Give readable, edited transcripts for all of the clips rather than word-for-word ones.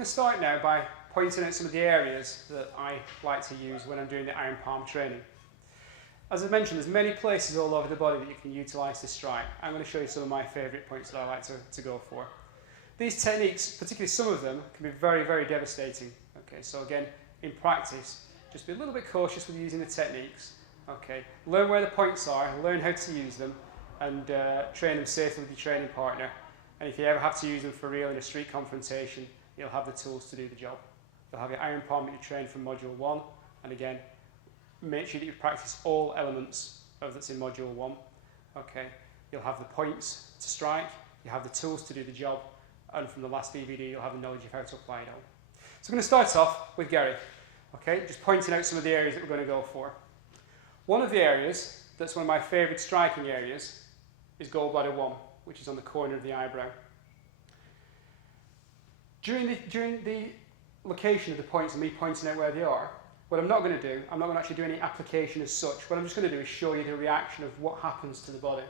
going to start now by pointing out some of the areas that I like to use when I'm doing the iron palm training. As I mentioned, there's many places all over the body that you can utilise this strike. I'm going to show you some of my favourite points that I like to go for. These techniques, particularly some of them, can be very, very devastating. Okay, so again, in practice, just be a little bit cautious with using the techniques. Okay, learn where the points are, learn how to use them, and train them safely with your training partner. And if you ever have to use them for real in a street confrontation, you'll have the tools to do the job. You'll have your iron palm that you train from Module 1, and again, make sure that you practice all elements of that's in Module 1. Okay, you'll have the points to strike, you have the tools to do the job, and from the last DVD, you'll have the knowledge of how to apply it all. So I'm going to start off with Gary. Okay, just pointing out some of the areas that we're going to go for. One of the areas that's one of my favourite striking areas is gallbladder 1, which is on the corner of the eyebrow. During the location of the points and me pointing out where they are, what I'm not going to do, I'm not going to actually do any application as such. What I'm just going to do is show you the reaction of what happens to the body.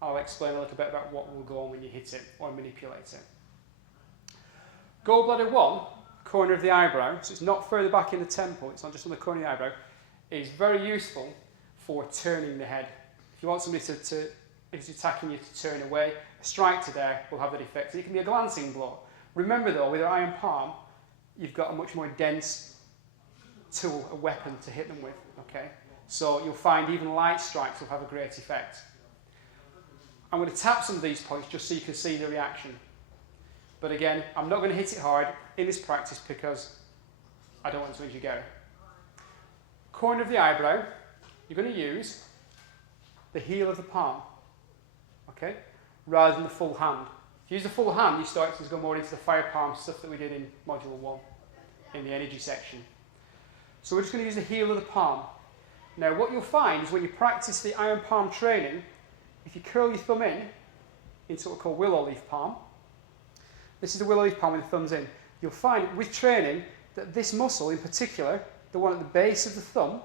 I'll explain a little bit about what will go on when you hit it or manipulate it. Gallbladder 1, corner of the eyebrow, so it's not further back in the temple, it's not just on the corner of the eyebrow, is very useful for turning the head. If you want somebody who's attacking you to turn away, a strike to there will have that effect. It can be a glancing blow. Remember though, with your iron palm, you've got a much more dense tool, a weapon to hit them with, okay? So you'll find even light strikes will have a great effect. I'm going to tap some of these points just so you can see the reaction. But again, I'm not going to hit it hard in this practice because I don't want to injure Gary. Corner of the eyebrow, you're going to use the heel of the palm, okay, rather than the full hand. If you use the full hand, you start to go more into the fire palm stuff that we did in Module 1, in the energy section. So we're just going to use the heel of the palm. Now what you'll find is when you practice the iron palm training, if you curl your thumb in into what we call willow leaf palm, this is the willow leaf palm with the thumbs in, you'll find with training that this muscle in particular, the one at the base of the thumb,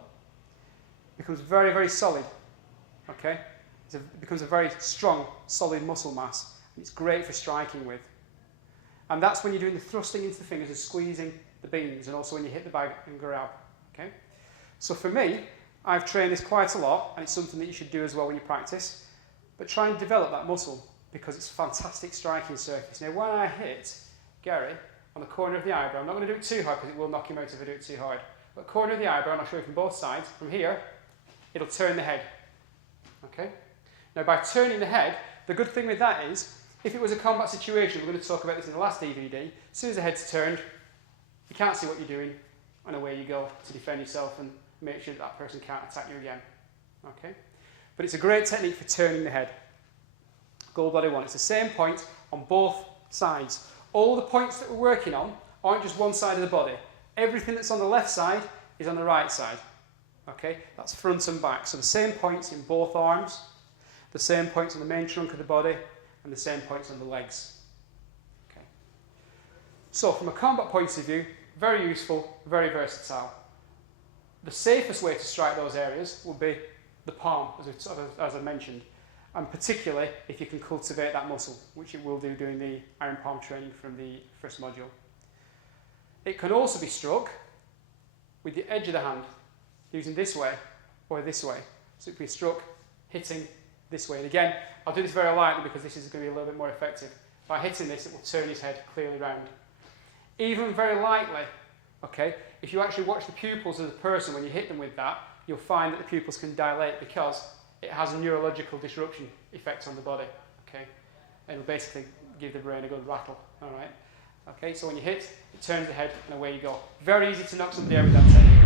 becomes very, very solid. Okay? It becomes a very strong, solid muscle mass. It's great for striking with. And that's when you're doing the thrusting into the fingers and squeezing the beans, and also when you hit the bag and grab. Okay? So for me, I've trained this quite a lot, and it's something that you should do as well when you practice. But try and develop that muscle, because it's a fantastic striking surface. Now when I hit Gary on the corner of the eyebrow, I'm not going to do it too hard because it will knock him out if I do it too hard. But corner of the eyebrow, and I'll show you from both sides, from here, it'll turn the head. Okay? Now by turning the head, the good thing with that is, if it was a combat situation, we're going to talk about this in the last DVD, as soon as the head's turned, you can't see what you're doing, and away you go to defend yourself and make sure that person can't attack you again. Okay? But it's a great technique for turning the head. Gallbladder 1. It's the same point on both sides. All the points that we're working on aren't just one side of the body. Everything that's on the left side is on the right side. Okay? That's front and back. So the same points in both arms, the same points on the main trunk of the body, and the same points on the legs. Okay? So from a combat point of view, very useful, very versatile. The safest way to strike those areas will be the palm, as I mentioned, and particularly if you can cultivate that muscle, which it will do during the iron palm training from the first module. It can also be struck with the edge of the hand, using this way or this way. So it can be struck hitting this way. And again, I'll do this very lightly because this is going to be a little bit more effective. By hitting this, it will turn his head clearly round. Even very lightly, okay, if you actually watch the pupils of the person when you hit them with that, you'll find that the pupils can dilate because it has a neurological disruption effect on the body, okay? And it'll basically give the brain a good rattle, all right? Okay, so when you hit, it turns the head and away you go. Very easy to knock somebody out with that technique.